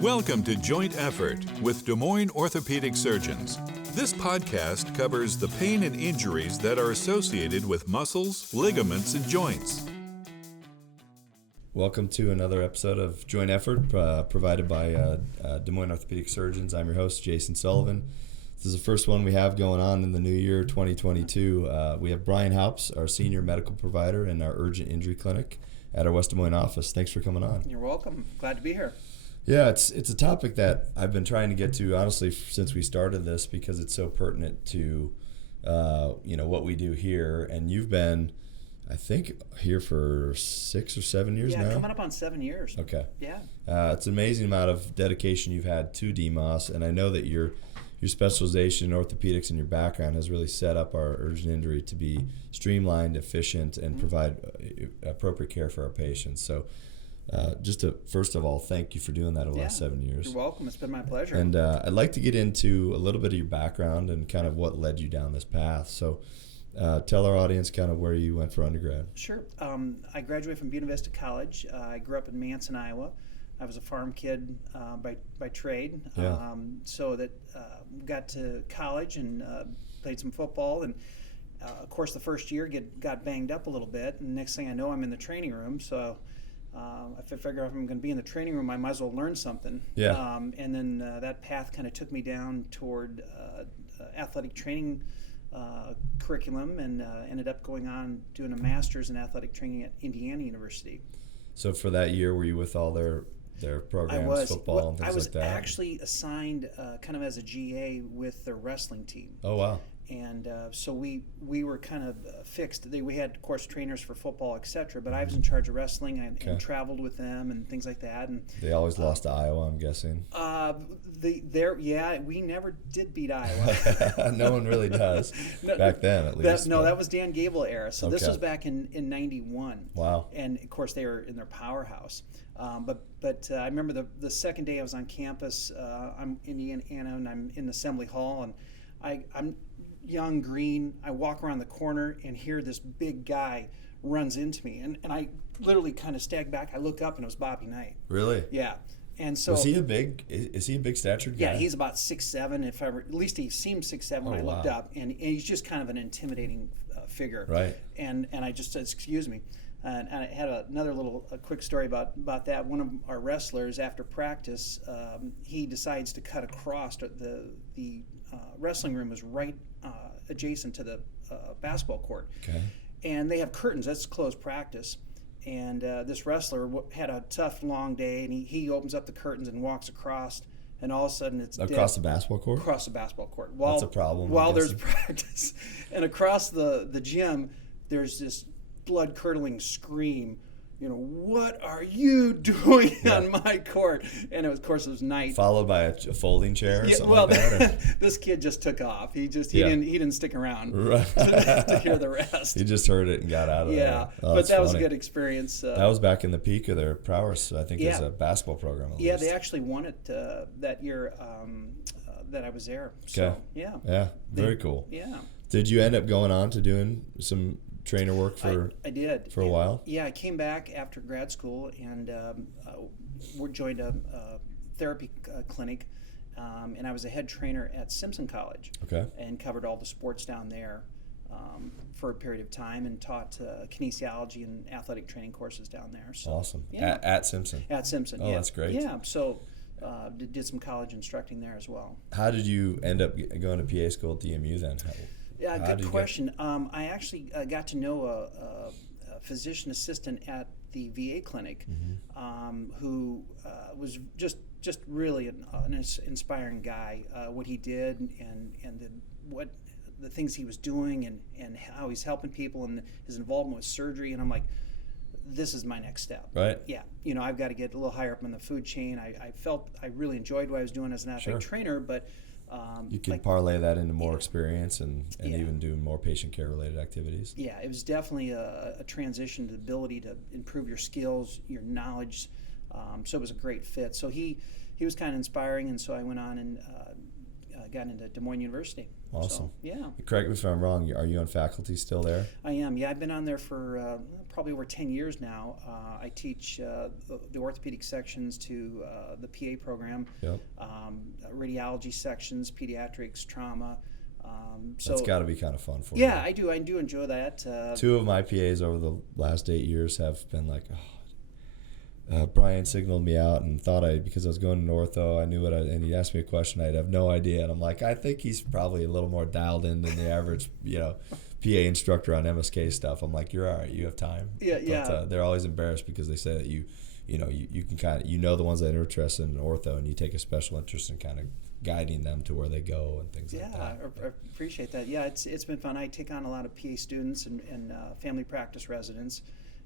Welcome to Joint Effort with Des Moines orthopedic surgeons. This podcast covers the pain and injuries that are associated with muscles, ligaments, and joints. Welcome to another episode of Joint Effort provided by Des Moines orthopedic surgeons. I'm your host, Jason Sullivan. This is the first one we have going on in the new year, 2022. We have Brian Haupts, our senior medical provider in our Urgent Injury Clinic at our West Des Moines office. Thanks for coming on. You're welcome. Glad to be here. Yeah, it's a topic that I've been trying to get to, honestly, since we started this, because it's so pertinent to what we do here. And you've been, I think, here for 6 or 7 years now? Yeah, coming up on 7 years. Okay. Yeah. It's an amazing amount of dedication you've had to DMOS, and I know that your specialization in orthopedics and your background has really set up our urgent injury to be streamlined, efficient, and provide appropriate care for our patients. So just to, first of all, thank you for doing that over the last 7 years. You're welcome. It's been my pleasure. And I'd like to get into a little bit of your background and kind of what led you down this path. So tell our audience kind of where you went for undergrad. Sure. I graduated from Buena Vista College. I grew up in Manson, Iowa. I was a farm kid by trade. Yeah. So that got to college and played some football. And of course, the first year got banged up a little bit. And next thing I know, I'm in the training room. So I figure if I'm going to be in the training room, I might as well learn something. Yeah. And then that path kind of took me down toward athletic training curriculum, and ended up going on doing a master's in athletic training at Indiana University. So for that year, were you with all their programs, football and things like that? I was actually assigned kind of as a GA with their wrestling team. Oh, wow. And so we were kind of fixed. We had, of course, trainers for football, etc. But I was in charge of wrestling and traveled with them and things like that. And they always lost to Iowa, I'm guessing. We never did beat Iowa. No one really does. Back then, at least. That was Dan Gable era. So this was back in '91. Wow. And of course, they were in their powerhouse. But I remember the second day I was on campus. I'm in Indiana, and I'm in the assembly hall, and I'm young, green. I walk around the corner and hear this big guy runs into me, and I literally kind of stag back. I look up, and it was Bobby Knight. Really? Yeah. And so is he a big statured guy? Yeah, he's about 6'7". At least he seemed 6'7" when I looked up, and he's just kind of an intimidating figure. Right. And I just said, excuse me. And I had another a quick story about that. One of our wrestlers, after practice, he decides to cut across. The wrestling room is right adjacent to the basketball court. Okay. And they have curtains. That's closed practice. And this wrestler had a tough, long day, and he opens up the curtains and walks across, and all of a sudden it's across dead. the basketball court? Across the basketball court. That's a problem. While there's practice. And across the gym, there's this blood-curdling scream, what are you doing on my court? And of course it was Knight. Followed by a folding chair or something like that? This kid just took off. He didn't stick around to hear the rest. He just heard it and got out of there. Yeah, but that was a good experience. That was back in the peak of their prowess, I think, as a basketball program. At least. They actually won it that year that I was there. So, yeah, very cool. Yeah. Did you end up going on to doing some trainer work I did for a while? Yeah, I came back after grad school and joined a therapy clinic, and I was a head trainer at Simpson College. Okay. And covered all the sports down there for a period of time, and taught kinesiology and athletic training courses down there. So, awesome. Yeah. At Simpson? At Simpson, Oh, that's great. Yeah, so did some college instructing there as well. How did you end up going to PA school at DMU then? Yeah, good question. I actually got to know a physician assistant at the VA clinic, who was just really an inspiring guy. What he did and the things he was doing and how he's helping people and his involvement with surgery, and I'm like, this is my next step. Right. Yeah. I've got to get a little higher up in the food chain. I felt I really enjoyed what I was doing as an athletic trainer, but you can parlay that into more experience and even do more patient care related activities. Yeah, it was definitely a transition to the ability to improve your skills, your knowledge. So it was a great fit. So he was kind of inspiring, and so I went on and got into Des Moines University. Awesome. So, yeah. Correct me if I'm wrong. Are you on faculty still there? I am. Yeah, I've been on there for probably over 10 years now. I teach the orthopedic sections to the PA program, Yep. Radiology sections, pediatrics, trauma. So That's got to be kind of fun for you. yeah, I do enjoy that. 2 of my PAs over the last 8 years have been like, Brian signaled me out and thought because I was going to ortho, I knew and he asked me a question, I'd have no idea. And I'm like, I think he's probably a little more dialed in than the average, PA instructor on MSK stuff. I'm like, you're all right, you have time. Yeah, But they're always embarrassed because they say that you can kind of, the ones that are interested in ortho, and you take a special interest in kind of guiding them to where they go and things like that. Yeah, I appreciate that. Yeah, it's been fun. I take on a lot of PA students and family practice residents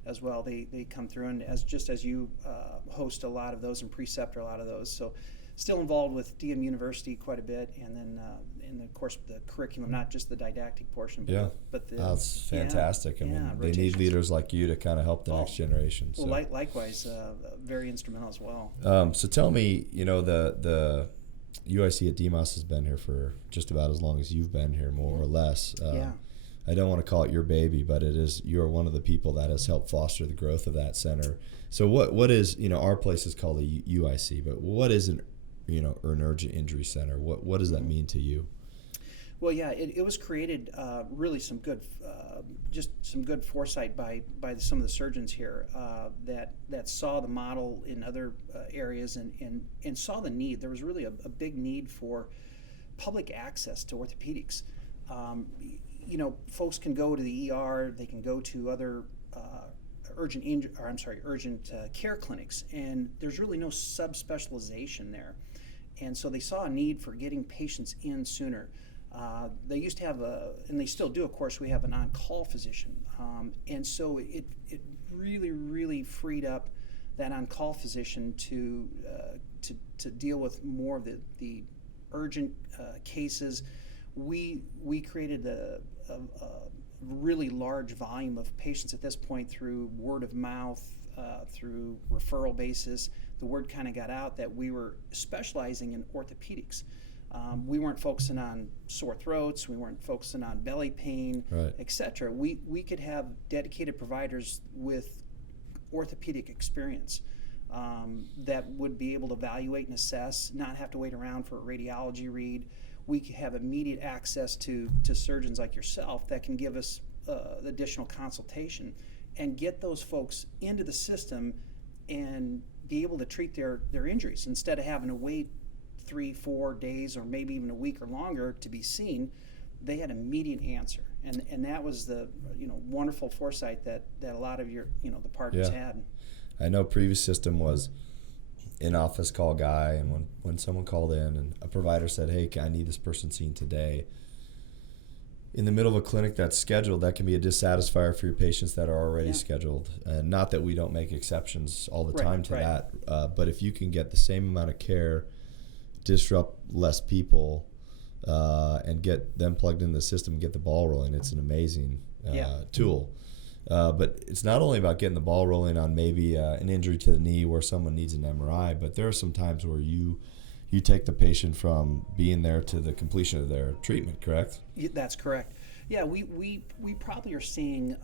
as well. They come through, and as you host a lot of those and preceptor a lot of those. So still involved with DM University quite a bit, and then of course the curriculum, not just the didactic portion, but that's fantastic. They need rotations. Leaders like you to kind of help the next generation. So. Well, likewise, very instrumental as well. So tell me, the UIC at DMOS has been here for just about as long as you've been here, more or less. I don't want to call it your baby, but you're one of the people that has helped foster the growth of that center. So what is, our place is called a UIC, but what is an urgent injury center? What does that mean to you? Well, yeah, it was created really some good foresight by some of the surgeons here that saw the model in other areas and saw the need. There was really a big need for public access to orthopedics. Folks can go to the ER, they can go to other urgent care clinics, and there's really no subspecialization there. And so they saw a need for getting patients in sooner. They used to have and they still do, of course, we have an on-call physician. And so it really, really freed up that on-call physician to deal with more of the urgent cases. We created a really large volume of patients at this point through word of mouth, through referral basis. The word kind of got out that we were specializing in orthopedics. We weren't focusing on sore throats, we weren't focusing on belly pain, right, etc. We could have dedicated providers with orthopedic experience that would be able to evaluate and assess, not have to wait around for a radiology read. We could have immediate access to surgeons like yourself that can give us additional consultation and get those folks into the system and be able to treat their injuries instead of having to wait 3-4 days or maybe even a week or longer to be seen. They had immediate answer, and that was the wonderful foresight that a lot of your the partners had. I know previous system was an office call guy, and when someone called in and a provider said, hey, I need this person seen today, in the middle of a clinic that's scheduled, that can be a dissatisfier for your patients that are already scheduled. And not that we don't make exceptions all the time to that, but if you can get the same amount of care, disrupt less people, and get them plugged into the system and get the ball rolling, it's an amazing tool. But it's not only about getting the ball rolling on maybe an injury to the knee where someone needs an MRI, but there are some times where you take the patient from being there to the completion of their treatment, correct? That's correct. Yeah, we probably are seeing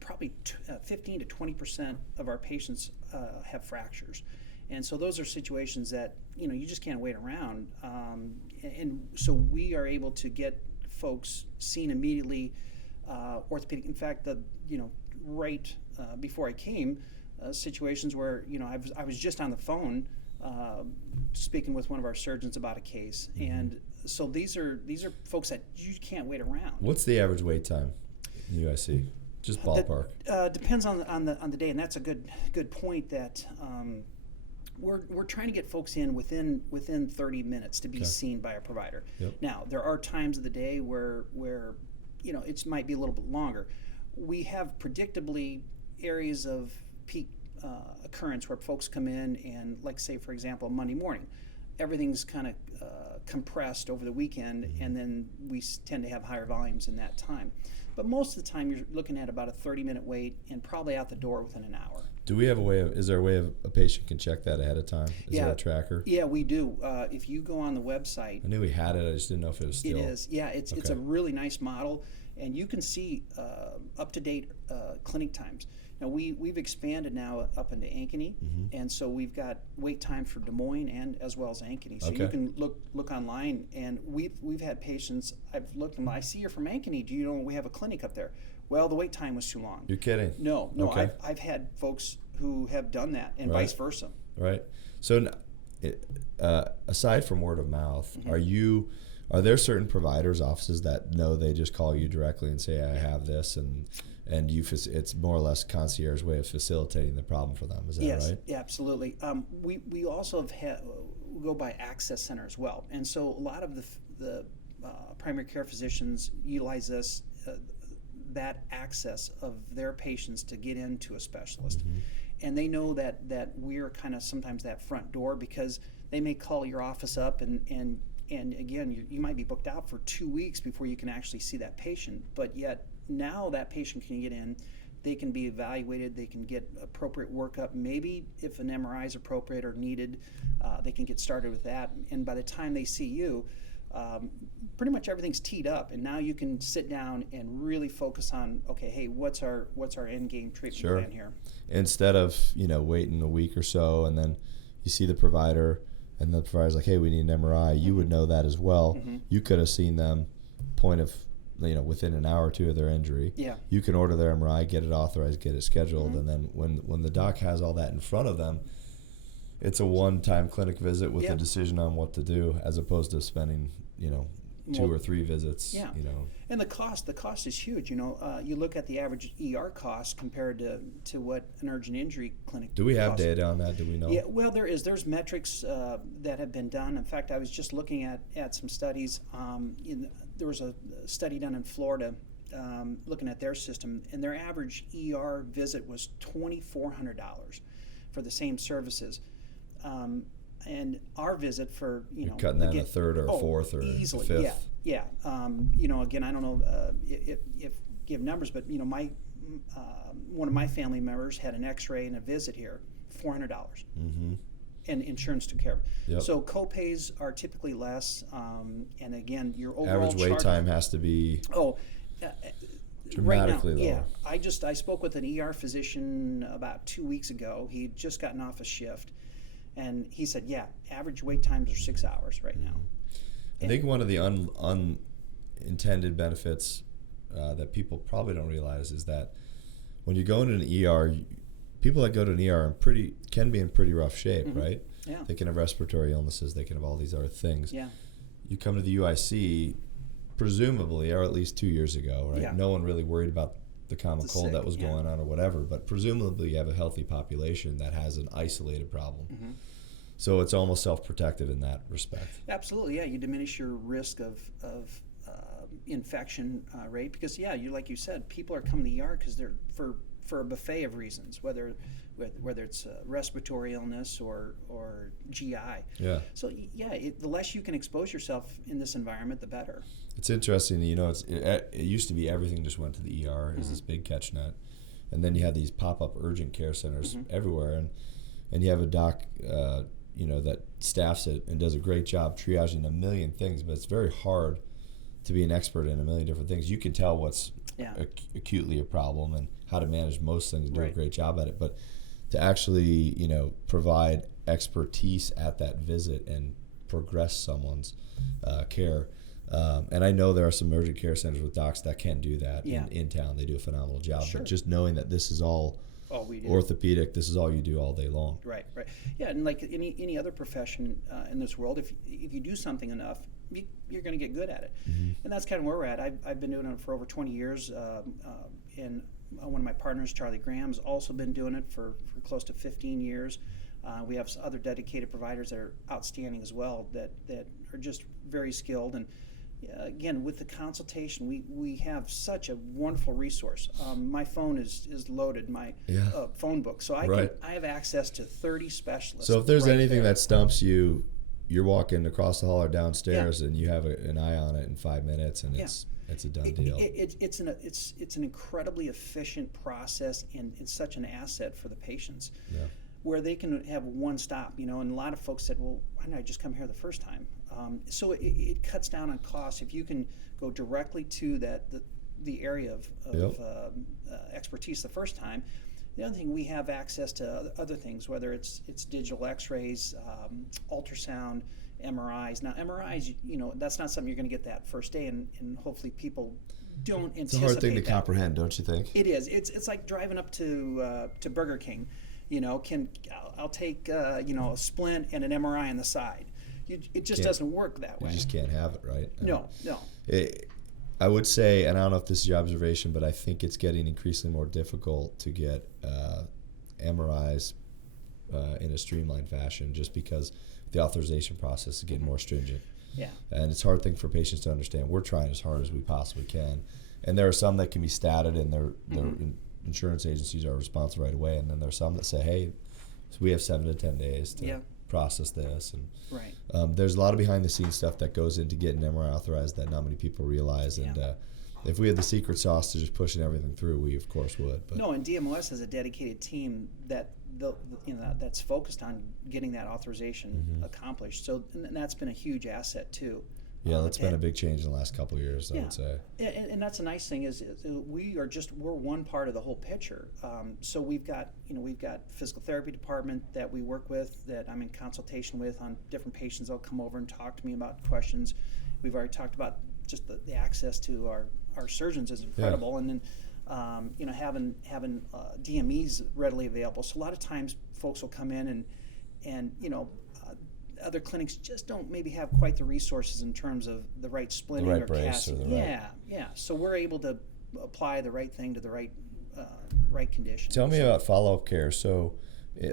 15 to 20% of our patients have fractures. And so those are situations that you just can't wait around, and so we are able to get folks seen immediately. Orthopedic. In fact, right before I came, situations where I was just on the phone speaking with one of our surgeons about a case, and so these are folks that you can't wait around. What's the average wait time in UIC? Just ballpark. Depends on the day, and that's a good point. That we're trying to get folks in within 30 minutes to be seen by a provider. Yep. Now there are times of the day where it might be a little bit longer. We have predictably areas of peak occurrence where folks come in and, like, say, for example, Monday morning, everything's kind of compressed over the weekend, and then we tend to have higher volumes in that time. But most of the time, you're looking at about a 30-minute wait and probably out the door within an hour. Do we have is there a way a patient can check that ahead of time? Is there a tracker? Yeah, we do. If you go on the website. I knew we had it, I just didn't know if it was still. It is, yeah. It's a really nice model, and you can see up-to-date clinic times. Now, we've expanded now up into Ankeny, and so we've got wait time for Des Moines and as well as Ankeny. So you can look online, and we've had patients, I've looked and I see you're from Ankeny. Do you know we have a clinic up there? Well, the wait time was too long. You're kidding? No. Okay. I've had folks who have done that, and vice versa. Right. So, aside from word of mouth, are there certain providers' offices that know they just call you directly and say, I have this, and it's more or less Concierge way of facilitating the problem for them? Is that right? Yeah, absolutely. We also we go by access center as well, and so a lot of the primary care physicians utilize this. That access of their patients to get into a specialist. And they know that we're kind of sometimes that front door, because they may call your office up and again, you might be booked out for 2 weeks before you can actually see that patient, but yet now that patient can get in, they can be evaluated, they can get appropriate workup, maybe if an MRI is appropriate or needed, they can get started with that, and by the time they see you, pretty much everything's teed up, and now you can sit down and really focus on, okay, hey, what's our end game treatment plan here? Instead of waiting a week or so, and then you see the provider, and the provider's like, hey, we need an MRI. You would know that as well. You could have seen them within an hour or two of their injury. Yeah. You can order their MRI, get it authorized, get it scheduled, and then when the doc has all that in front of them, it's a one-time clinic visit with a decision on what to do, as opposed to spending 2 or 3 visits. Yeah. And the cost is huge. You look at the average ER cost compared to what an urgent injury clinic. Do we have data on that? Do we know? Yeah. Well, there's metrics that have been done. In fact, I was just looking at some studies. There was a study done in Florida looking at their system, and their average ER visit was $2,400 for the same services. And our visit for you're cutting that in a third or a fourth or easily, a fifth. Yeah. Again, I don't know if give numbers, but my one of my family members had an X-ray and a visit here, $400, and insurance took care of it. Yep. So co-pays are typically less, and again, your overall average wait time has to be dramatically right now, lower. I spoke with an ER physician about 2 weeks ago. He'd just gotten off a shift. And he said, average wait times are 6 hours right now. I think one of the unintended benefits that people probably don't realize is that when you go into an ER, people that go to an ER can be in pretty rough shape, right? Yeah. They can have respiratory illnesses. They can have all these other things. Yeah. You come to the UIC, presumably, or at least 2 years ago, right? Yeah. No one really worried about the common cold that was going on or whatever, but presumably you have a healthy population that has an isolated problem. So it's almost self-protective in that respect. Absolutely, yeah. You diminish your risk of infection rate, because you like you said, people are coming to the ER because they're for a buffet of reasons, whether it's respiratory illness or GI. Yeah. So the less you can expose yourself in this environment, the better. It's interesting, it used to be everything just went to the ER as this big catch net, and then you had these pop-up urgent care centers everywhere, and you have a doc, that staffs it and does a great job triaging a million things, but it's very hard to be an expert in a million different things. You can tell what's acutely a problem and how to manage most things and do a great job at it, but to actually, provide expertise at that visit and progress someone's care. And I know there are some urgent care centers with docs that can do that in town. They do a phenomenal job. Sure. But just knowing that this is all we do. Orthopedic, this is all you do all day long. Right. Yeah, and like any other profession in this world, if you do something enough, you're going to get good at it. And that's kind of where we're at. I've been doing it for over 20 years, and one of my partners, Charlie Graham's, also been doing it for close to 15 years. We have other dedicated providers that are outstanding as well, that are just very skilled. And again, with the consultation, we have such a wonderful resource. My phone is loaded, my phone book, so I have access to 30 specialists. So if there's anything that stumps you, you're walking across the hall or downstairs, and you have an eye on it in 5 minutes, and it's a done deal. It's an incredibly efficient process, and it's such an asset for the patients. Yeah. Where they can have one stop, and a lot of folks said, well, why didn't I just come here the first time? So it cuts down on costs if you can go directly to the area of expertise the first time. The other thing, we have access to other things, whether it's digital x-rays, ultrasound, MRIs. Now, MRIs, that's not something you're going to get that first day, and hopefully people don't anticipate. It's a hard thing to comprehend, don't you think? It is. It's like driving up to Burger King. I'll take a splint and an MRI on the side. It just doesn't work that way. You just can't have it, right? No. I would say, and I don't know if this is your observation, but I think it's getting increasingly more difficult to get MRIs in a streamlined fashion, just because the authorization process is getting more stringent. Yeah. And it's a hard thing for patients to understand. We're trying as hard as we possibly can. And there are some that can be statted, and their insurance agencies are responsible right away. And then there's some that say, hey, so we have 7 to 10 days to process this. And right. There's a lot of behind-the-scenes stuff that goes into getting MRI authorized that not many people realize. And if we had the secret sauce to just pushing everything through, we of course would. But no, and DMOS has a dedicated team that's focused on getting that authorization accomplished. So and that's been a huge asset too. Yeah, that's been a big change in the last couple of years, I would say. And that's a nice thing is we're one part of the whole picture. So we've got physical therapy department that we work with, that I'm in consultation with on different patients. They'll come over and talk to me about questions. We've already talked about just the access to our surgeons is incredible, and then having DMEs readily available. So a lot of times folks will come in and other clinics just don't maybe have quite the resources in terms of the right splitting or casting. So we're able to apply the right thing to the right condition. Tell me about follow-up care. So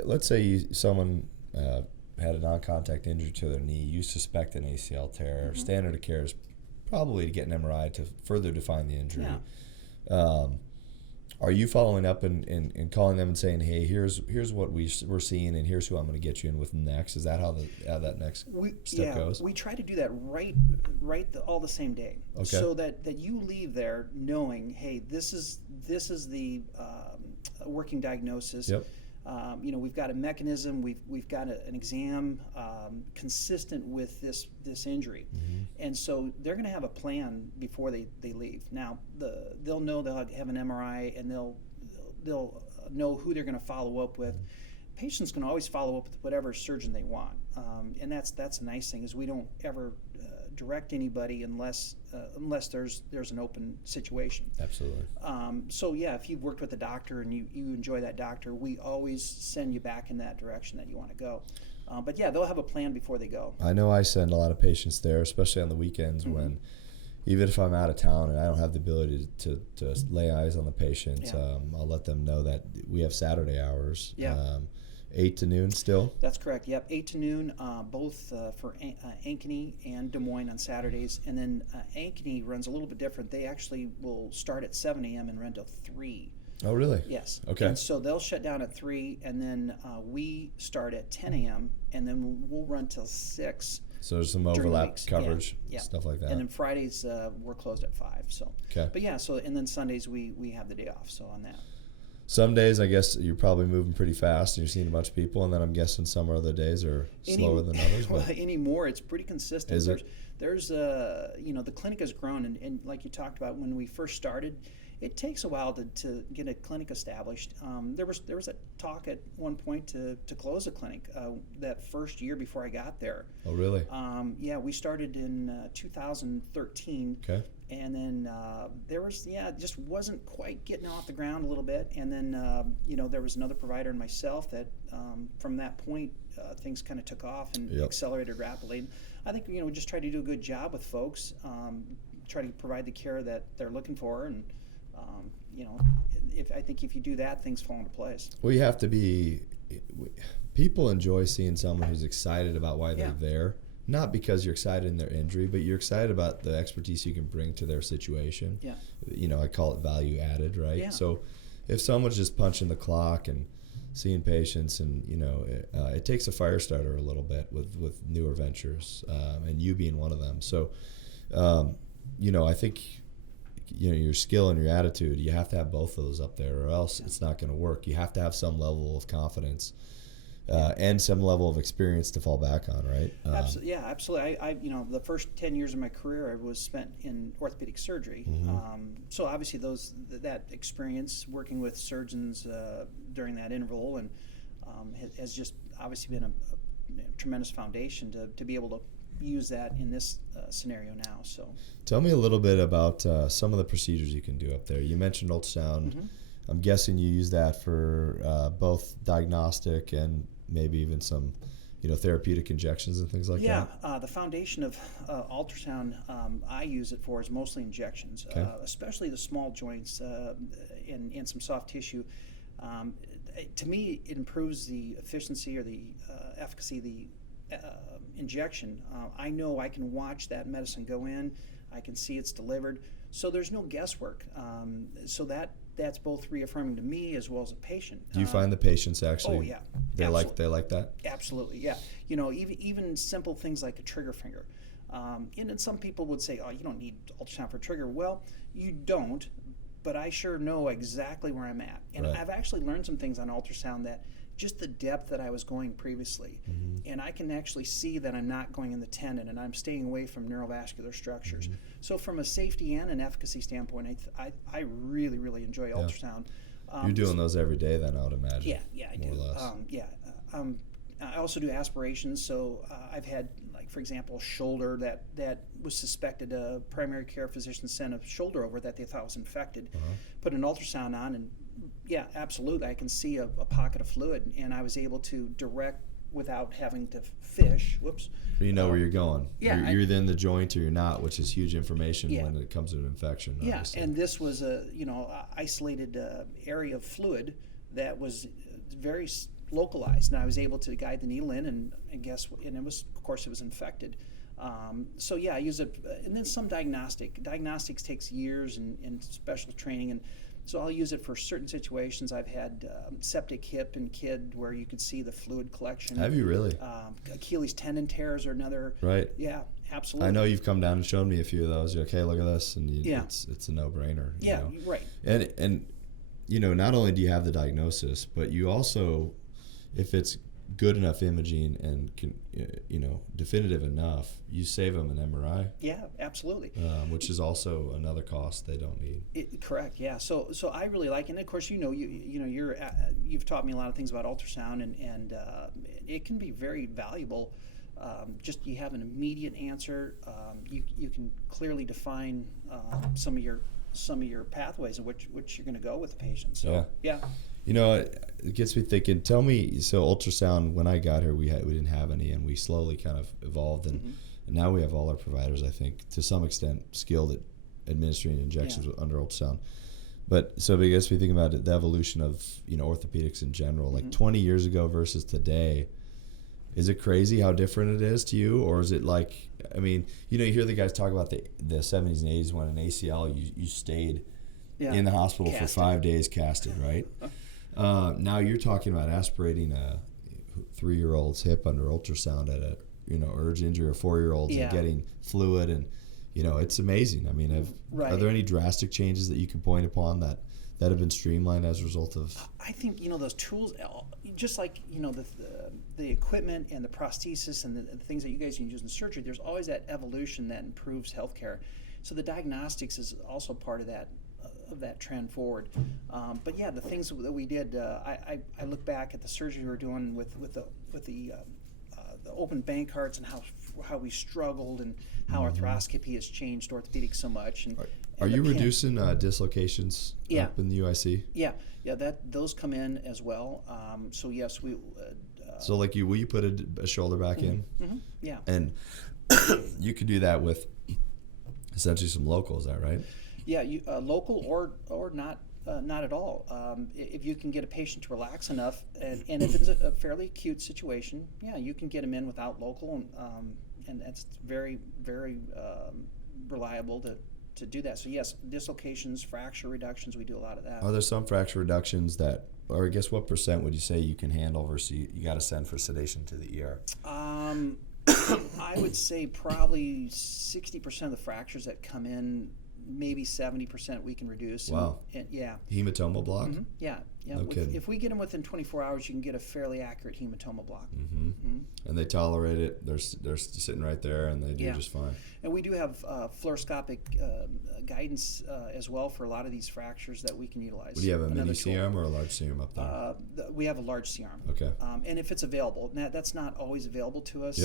let's say someone had a non-contact injury to their knee. You suspect an ACL tear. Standard of care is probably to get an MRI to further define the injury. Are you following up and calling them and saying, hey, here's what we're seeing, and here's who I'm going to get you in with next? Is that how that next step goes? We try to do that all the same day, so that you leave there knowing, hey, this is the working diagnosis. Yep. We've got a mechanism, we've got an exam consistent with this injury, and so they're going to have a plan before they leave. Now they'll know they'll have an MRI, and they'll know who they're going to follow up with. Patients can always follow up with whatever surgeon they want, and that's a nice thing, is we don't ever direct anybody unless there's an open situation. Absolutely. If you've worked with a doctor and you enjoy that doctor, we always send you back in that direction that you want to go. They'll have a plan before they go. I know I send a lot of patients there, especially on the weekends when, even if I'm out of town and I don't have the ability to lay eyes on the patient, I'll let them know that we have Saturday hours. 8 to noon still? That's correct. Yep, 8 to noon, both for Ankeny and Des Moines on Saturdays. And then Ankeny runs a little bit different. They actually will start at 7 a.m. and run till 3. Oh, really? Yes. Okay. And so they'll shut down at 3, and then we start at 10 a.m., and then we'll run till 6. So there's some overlap coverage, stuff like that. And then Fridays we're closed at 5. So. Okay. But and then Sundays we have the day off. So on that. Some days, I guess, you're probably moving pretty fast and you're seeing a bunch of people, and then I'm guessing some other days are slower than others. Well, anymore, it's pretty consistent. Is it? There's the clinic has grown, and like you talked about when we first started, it takes a while to get a clinic established. There was a talk at one point to close a clinic that first year before I got there. Oh, really? We started in 2013. Okay. And then there was, it just wasn't quite getting off the ground a little bit. And then, there was another provider and myself that from that point, things kind of took off and accelerated rapidly. I think, we just try to do a good job with folks, try to provide the care that they're looking for. And, if you do that, things fall into place. Well, you have to be, people enjoy seeing someone who's excited about why they're there. Not because you're excited in their injury, but you're excited about the expertise you can bring to their situation. Yeah. I call it value added, right? Yeah. So if someone's just punching the clock and seeing patients, and it takes a fire starter a little bit with newer ventures, and you being one of them. So, I think your skill and your attitude, you have to have both of those up there, or else it's not going to work. You have to have some level of confidence. And some level of experience to fall back on, right? Absolutely. I the first 10 years of my career I was spent in orthopedic surgery. So obviously that experience working with surgeons during that interval and has just obviously been a tremendous foundation to be able to use that in this scenario now. So tell me a little bit about some of the procedures you can do up there. You mentioned ultrasound. I'm guessing you use that for both diagnostic and maybe even some, therapeutic injections and things like that. Yeah, the foundation of ultrasound I use it for is mostly injections, especially the small joints and some soft tissue. To me, it improves the efficiency or the efficacy of the injection. I know I can watch that medicine go in. I can see it's delivered. So there's no guesswork. So that's both reaffirming to me as well as a patient. Do you find the patients actually? Oh yeah, they like that. Absolutely, yeah. Even simple things like a trigger finger. And then some people would say, "Oh, you don't need ultrasound for trigger." Well, you don't, but I sure know exactly where I'm at. And I've actually learned some things on ultrasound that just the depth that I was going previously, and I can actually see that I'm not going in the tendon and I'm staying away from neurovascular structures. So from a safety and an efficacy standpoint, I really, really enjoy ultrasound. You're doing those every day then, I would imagine. Yeah, I do. More or less. I also do aspirations, so I've had, like, for example, a shoulder that was suspected. A primary care physician sent a shoulder over that they thought was infected, put an ultrasound on, and yeah, absolutely, I can see a pocket of fluid, and I was able to direct without having to fish. Whoops. So you know where you're going. Yeah, you're either in the joint or you're not, which is huge information when it comes to an infection. Yeah, obviously. and this was a isolated area of fluid that was very localized, and I was able to guide the needle in, and it was, of course, it was infected. So yeah, I use it, and then some diagnostics takes years and special training, and so I'll use it for certain situations. I've had septic hip in kid where you could see the fluid collection. Have you really? Achilles tendon tears are another. Right. Yeah, absolutely. I know you've come down and shown me a few of those. You're like, hey, look at this, and it's a no-brainer. Yeah, right. And not only do you have the diagnosis, but you also, if it's good enough imaging and definitive enough, you save them an MRI. Yeah, absolutely. Which is also another cost they don't need. Correct. Yeah. So I really like it. And of course, you've taught me a lot of things about ultrasound, and it can be very valuable. Just you have an immediate answer. You can clearly define some of your pathways in which you're going to go with the patient. So yeah. It gets me thinking. Tell me, so ultrasound, when I got here, we didn't have any, and we slowly kind of evolved, and now we have all our providers, I think, to some extent, skilled at administering injections under ultrasound. But so I guess we think about it, the evolution of orthopedics in general, like 20 years ago versus today. Is it crazy how different it is to you, or is it like, you hear the guys talk about the 70s and 80s when an ACL you stayed in the hospital for 5 days casted, right? Now you're talking about aspirating a 3-year-old's hip under ultrasound at a urgent injury, or 4-year-olds and getting fluid, and it's amazing. Are there any drastic changes that you can point upon that have been streamlined as a result of? I think those tools, just like the equipment and the prosthesis and the things that you guys can use in surgery. There's always that evolution that improves healthcare. So the diagnostics is also part of that trend forward. But yeah, the things that we did, I look back at the surgery we were doing with the open bank hearts, and how we struggled, and how arthroscopy has changed orthopedics so much. And are you reducing dislocations up in the UIC? Yeah, those come in as well. So yes, we. So will you put a shoulder back in? Yeah. And you could do that with essentially some local, is that right? Yeah, local or not at all. If you can get a patient to relax enough, and if it's a fairly acute situation, you can get them in without local, and that's very, very reliable to do that. So yes, dislocations, fracture reductions, we do a lot of that. Are there some fracture reductions that or I guess what percent would you say you can handle versus you got to send for sedation to the ER? I would say probably 60% of the fractures that come in, maybe 70% we can reduce. Wow. And yeah. Hematoma block? Mm-hmm. Yeah. No kidding. If we get them within 24 hours, you can get a fairly accurate hematoma block. Mm-hmm. Mm-hmm. And they tolerate it. They're sitting right there, and they do just fine. And we do have fluoroscopic guidance as well for a lot of these fractures that we can utilize. Do you have a mini C-arm or a large C-arm up there? We have a large C-arm. Okay. And if it's available, that's not always available to us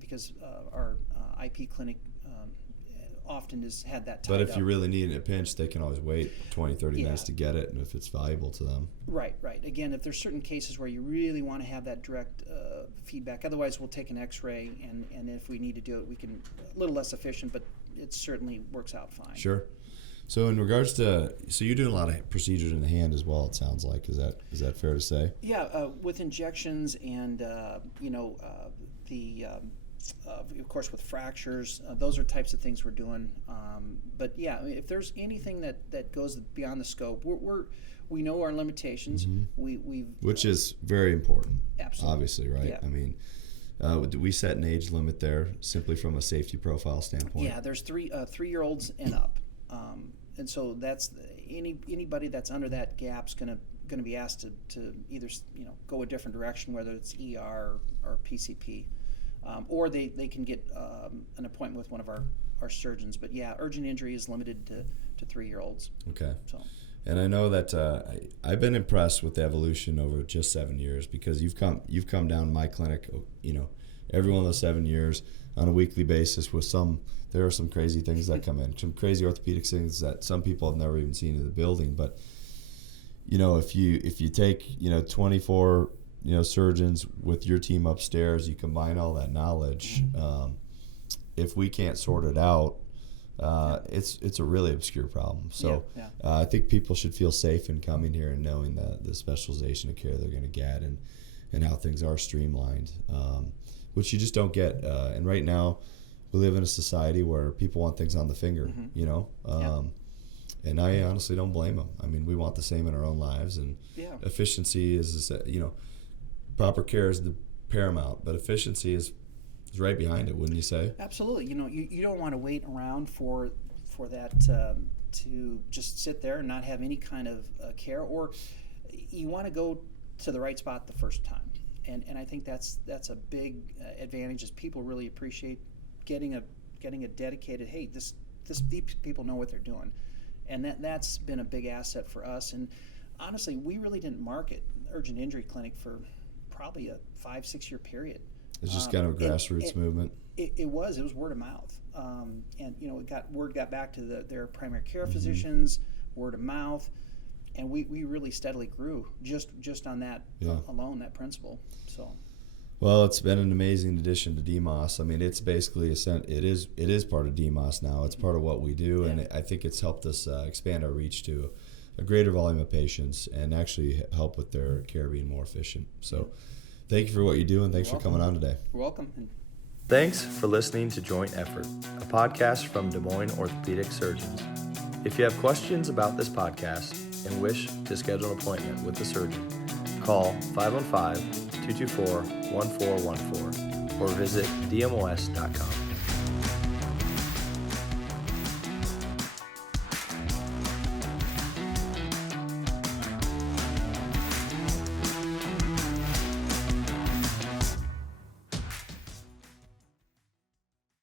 because our IP clinic often has had that tied But if up. you really need it in a pinch, they can always wait 20, 30 minutes to get it, and if it's valuable to them. Right. Again, if there's certain cases where you really want to have that direct feedback, otherwise we'll take an x-ray, and if we need to do it, we can, a little less efficient, but it certainly works out fine. Sure. So in regards to, so you're doing a lot of procedures in the hand as well, it sounds like. Is that fair to say? Yeah, with injections and, of course, with fractures, those are types of things we're doing. But yeah, if there's anything that goes beyond the scope, we know our limitations. Mm-hmm. Which is very important. Absolutely. Obviously, right? Yeah. I mean, do we set an age limit there simply from a safety profile standpoint? Yeah, there's 3-year-olds and up, and so that's anybody that's under that gap's going to be asked to either go a different direction, whether it's ER or PCP. Or they can get an appointment with one of our surgeons. But yeah, urgent injury is limited to 3-year-olds. Okay. So. And I know that I've been impressed with the evolution over just 7 years, because you've come down to my clinic, every one of those 7 years on a weekly basis with there are some crazy things that come in, some crazy orthopedic things that some people have never even seen in the building. But if you take 24 surgeons with your team upstairs, you combine all that knowledge. If we can't sort it out, it's a really obscure problem. So I think people should feel safe in coming here and knowing the specialization of care they're going to get and how things are streamlined, which you just don't get. And right now, we live in a society where people want things on the finger, and I honestly don't blame them. I mean, we want the same in our own lives, and efficiency is proper care is the paramount, but efficiency is right behind it, wouldn't you say? Absolutely. You don't want to wait around for that to just sit there and not have any kind of care, or you want to go to the right spot the first time. And I think that's a big advantage, is people really appreciate getting a dedicated, hey, these people know what they're doing. And that's been a big asset for us. And honestly, we really didn't market Urgent Injury Clinic for probably a 5-6 year period. It's just kind of a grassroots movement. It was word of mouth, and word got back to their primary care physicians, word of mouth, and we really steadily grew just on that alone, that principle. So. Well, it's been an amazing addition to DMOS. I mean, it's basically it is part of DMOS now. It's part of what we do, and I think it's helped us expand our reach to a greater volume of patients and actually help with their care being more efficient. So thank you for what you do, and thanks for coming on today. You're welcome. Thanks for listening to Joint Effort, a podcast from Des Moines Orthopedic Surgeons. If you have questions about this podcast and wish to schedule an appointment with the surgeon, call 515-224-1414 or visit DMOS.com.